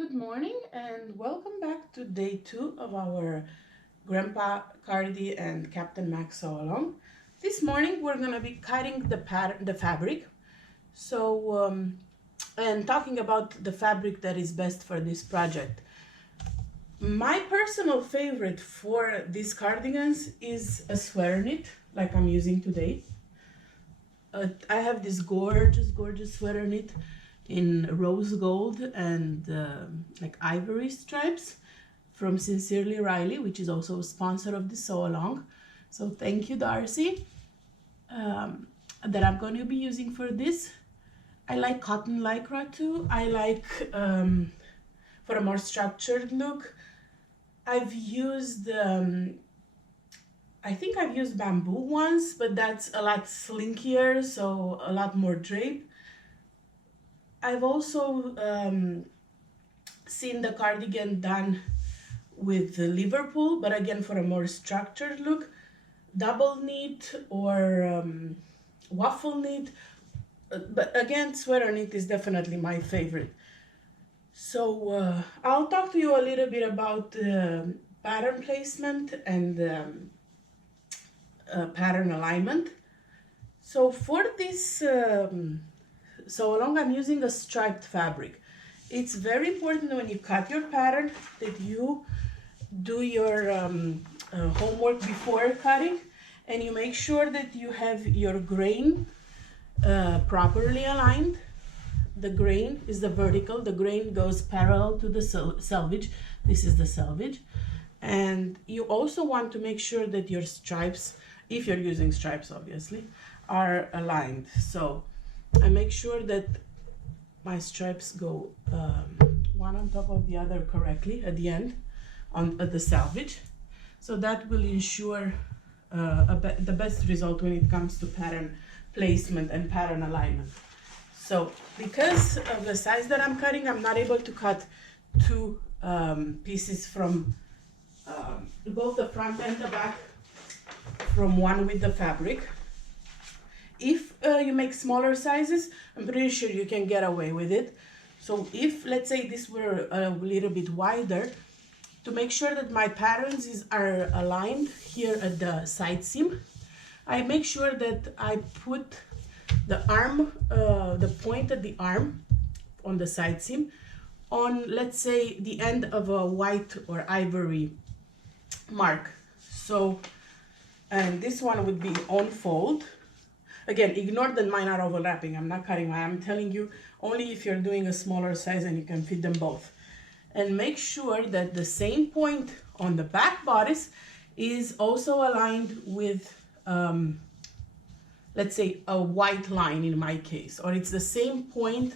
Good morning and welcome back to day 2 of our Grandpa Cardi and Captain Mack sew along. This morning we're going to be cutting the fabric. And talking about the fabric that is best for this project. My personal favorite for these cardigans is a sweater knit like I'm using today. I have this gorgeous sweater knit in rose gold and like ivory stripes from Sincerely Riley, which is also a sponsor of the sew along. So thank you, Darcy, that I'm going to be using for this. I like cotton lycra too. I like for a more structured look. I've used I think I've used bamboo once, but that's a lot slinkier, so a lot more drape. I've also seen the cardigan done with Liverpool, but again for a more structured look, double knit or waffle knit. But again, sweater knit is definitely my favorite. So I'll talk to you a little bit about pattern placement and pattern alignment. So for this sew along, I'm using a striped fabric. It's very important when you cut your pattern that you do your homework before cutting, and you make sure that you have your grain properly aligned. The grain is the vertical, the grain goes parallel to the selvage. This is the selvage. And you also want to make sure that your stripes, if you're using stripes obviously, are aligned. So I make sure that my stripes go one on top of the other correctly at the end at the selvage. So that will ensure the best result when it comes to pattern placement and pattern alignment. So because of the size that I'm cutting, I'm not able to cut two pieces from both the front and the back from one with the fabric. If you make smaller sizes, I'm pretty sure you can get away with it. So if, let's say, this were a little bit wider, to make sure that my patterns are aligned here at the side seam, I make sure that I put the arm, the point at the arm on the side seam on, let's say, the end of a white or ivory mark. So, and this one would be on fold. Again, ignore that mine are overlapping. I'm not cutting mine. I'm telling you only if you're doing a smaller size and you can fit them both. And make sure that the same point on the back bodice is also aligned with, let's say, a white line in my case, or it's the same point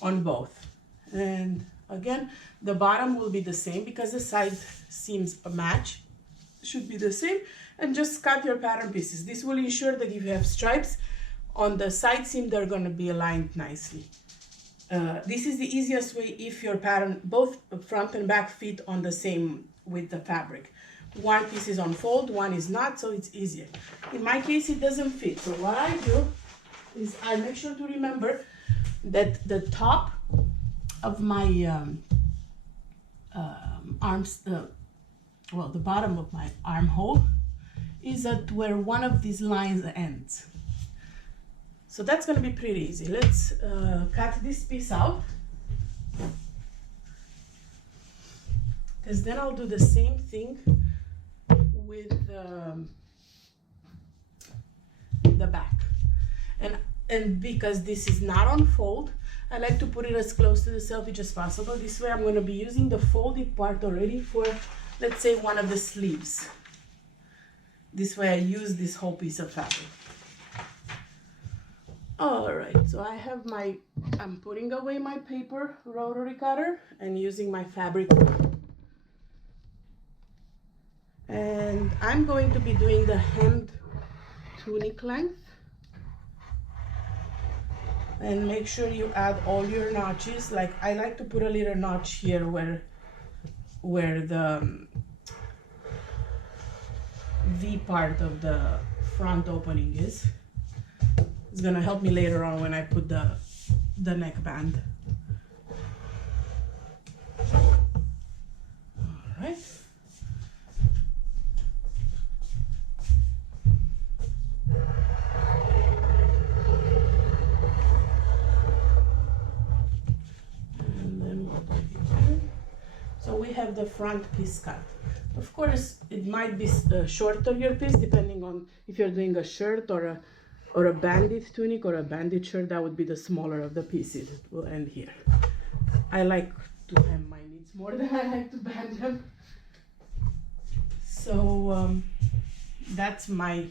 on both. And again, the bottom will be the same because the side seams match, should be the same. And just cut your pattern pieces. This will ensure that if you have stripes on the side seam, they're going to be aligned nicely. This is the easiest way if your pattern, both front and back, fit on the same with the fabric. One piece is on fold, one is not, so it's easier. In my case, it doesn't fit. So what I do is I make sure to remember that the top of my arms, well, the bottom of my armhole is at where one of these lines ends. So that's going to be pretty easy. Let's cut this piece out, because then I'll do the same thing with the back. And because this is not on fold, I like to put it as close to the selvage as possible. This way I'm going to be using the folded part already for, let's say, one of the sleeves. This way I use this whole piece of fabric. All right, so I have I'm putting away my paper rotary cutter and using my fabric. And I'm going to be doing the hemmed tunic length. And make sure you add all your notches. Like I like to put a little notch here where the V part of the front opening is. It's gonna help me later on when I put the neckband. right. And then what do we do? So we have the front piece cut. Of course, it might be shorter your piece depending on if you're doing a shirt or a bandit tunic or a bandit shirt. That would be the smaller of the pieces. It will end here. I like to hem my knits more than I like to band them. So that's my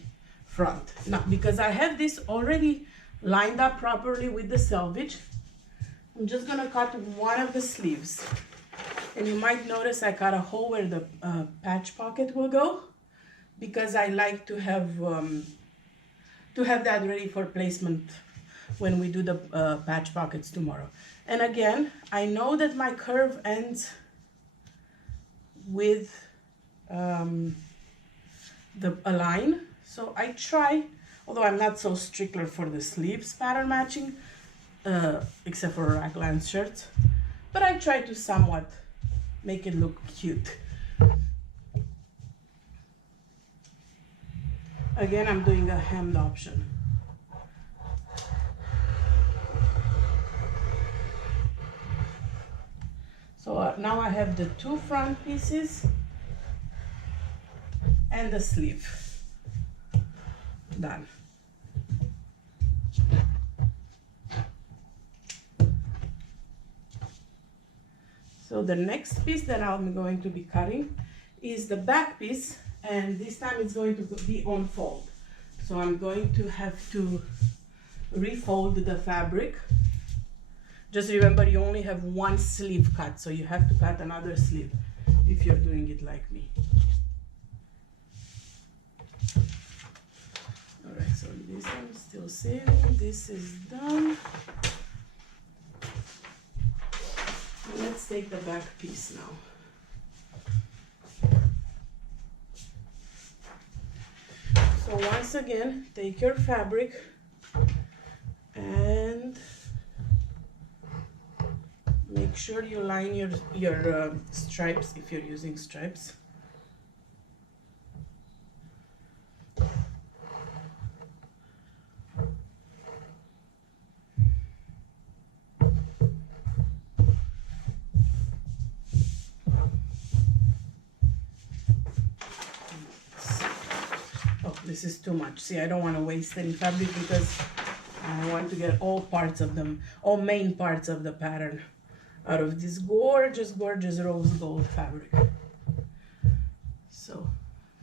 front. Now, because I have this already lined up properly with the selvage, I'm just gonna cut one of the sleeves. And you might notice I cut a hole where the patch pocket will go, because I like to have that ready for placement when we do the patch pockets tomorrow. And again, I know that my curve ends with a line, so I try, although I'm not so stickler for the sleeves pattern matching, except for raglan shirts, but I try to somewhat make it look cute. Again, I'm doing a hemmed option. So now I have the two front pieces and the sleeve done. So the next piece that I'm going to be cutting is the back piece, and this time it's going to be on fold. So I'm going to have to refold the fabric. Just remember, you only have one sleeve cut, so you have to cut another sleeve if you're doing it like me. All right, so this I'm still saving. This is done. Let's take the back piece now. So once again, take your fabric and make sure you line your stripes if you're using stripes. This is too much. See, I don't want to waste any fabric because I want to get all parts of them, all main parts of the pattern out of this gorgeous, gorgeous rose gold fabric. So,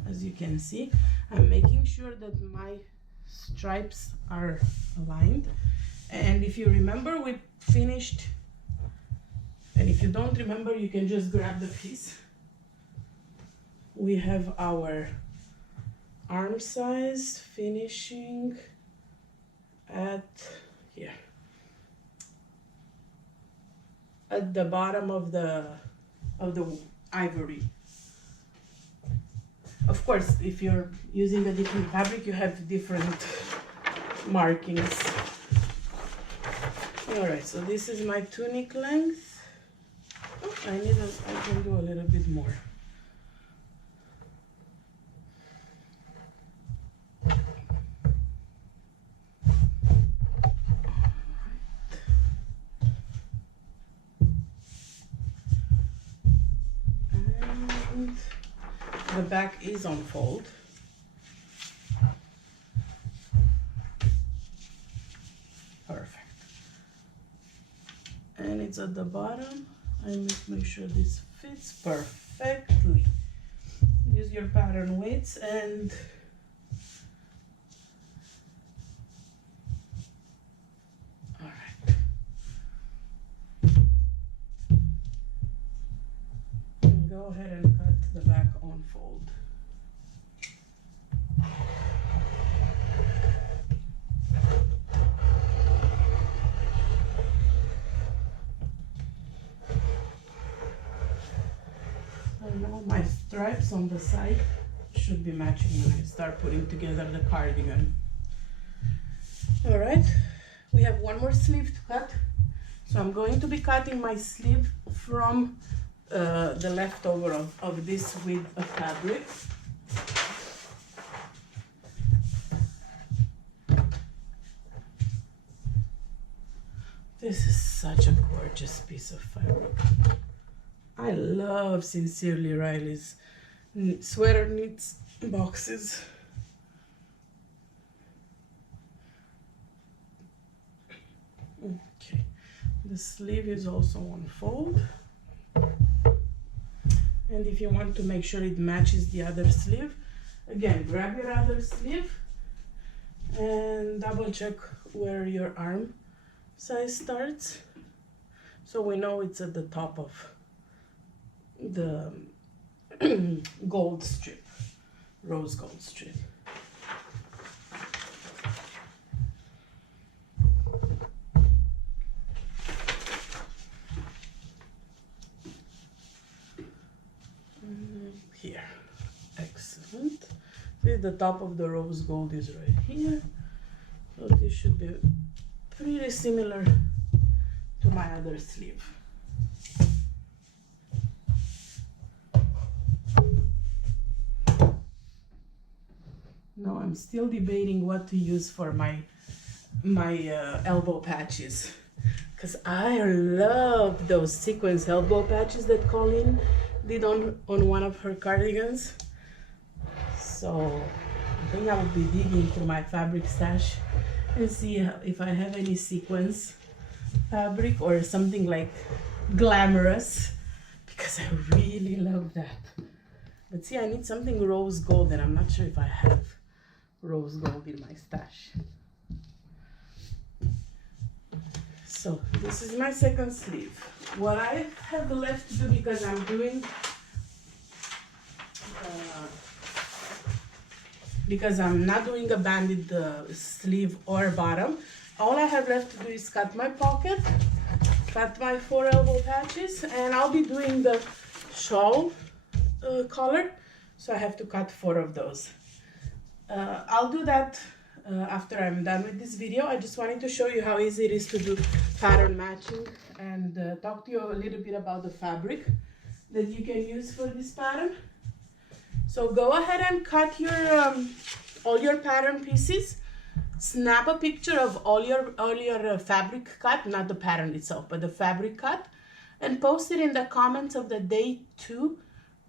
as you can see, I'm making sure that my stripes are aligned. And if you remember, we finished, and if you don't remember, you can just grab the piece. We have our arm size finishing at here, at the bottom of the ivory. Of course, if you're using a different fabric, you have different markings. All right, so this is my tunic length. Oh, I can do a little bit more. The back is on fold. Perfect. And it's at the bottom. I make sure this fits perfectly. Use your pattern weights and all right. And go ahead and cut the back on fold. So now my stripes on the side should be matching when I start putting together the cardigan. All right, we have one more sleeve to cut. So I'm going to be cutting my sleeve from the leftover of this with a fabric. This is such a gorgeous piece of fabric. I love Sincerely Riley's sweater knits boxes. Okay, the sleeve is also one fold. And if you want to make sure it matches the other sleeve, again, grab your other sleeve and double check where your arm size starts, so we know it's at the top of the gold strip, rose gold strip. Here, excellent. The top of the rose gold is right here, so this should be pretty similar to my other sleeve. Now I'm still debating what to use for my elbow patches, because I love those sequence elbow patches that Colleen did on one of her cardigans. So I think I will be digging through my fabric stash and see if I have any sequence fabric or something like glamorous, because I really love that. But see, I need something rose gold, and I'm not sure if I have rose gold in my stash. So this is my second sleeve. What I have left to do, because I'm doing because I'm not doing a banded sleeve or bottom, all I have left to do is cut my pocket, cut my 4 elbow patches, and I'll be doing the shawl collar, so I have to cut 4 of those. I'll do that after I'm done with this video. I just wanted to show you how easy it is to do pattern matching and talk to you a little bit about the fabric that you can use for this pattern. So go ahead and cut your all your pattern pieces. Snap a picture of all your fabric cut, not the pattern itself, but the fabric cut, and post it in the comments of the day 2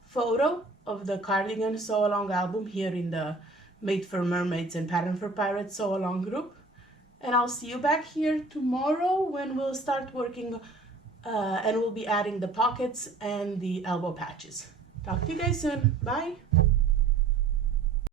photo of the Cardigan Sew Along album here in the Made for Mermaids and Pattern for Pirates Sew Along group. And I'll see you back here tomorrow when we'll start working and we'll be adding the pockets and the elbow patches. Talk to you guys soon. Bye.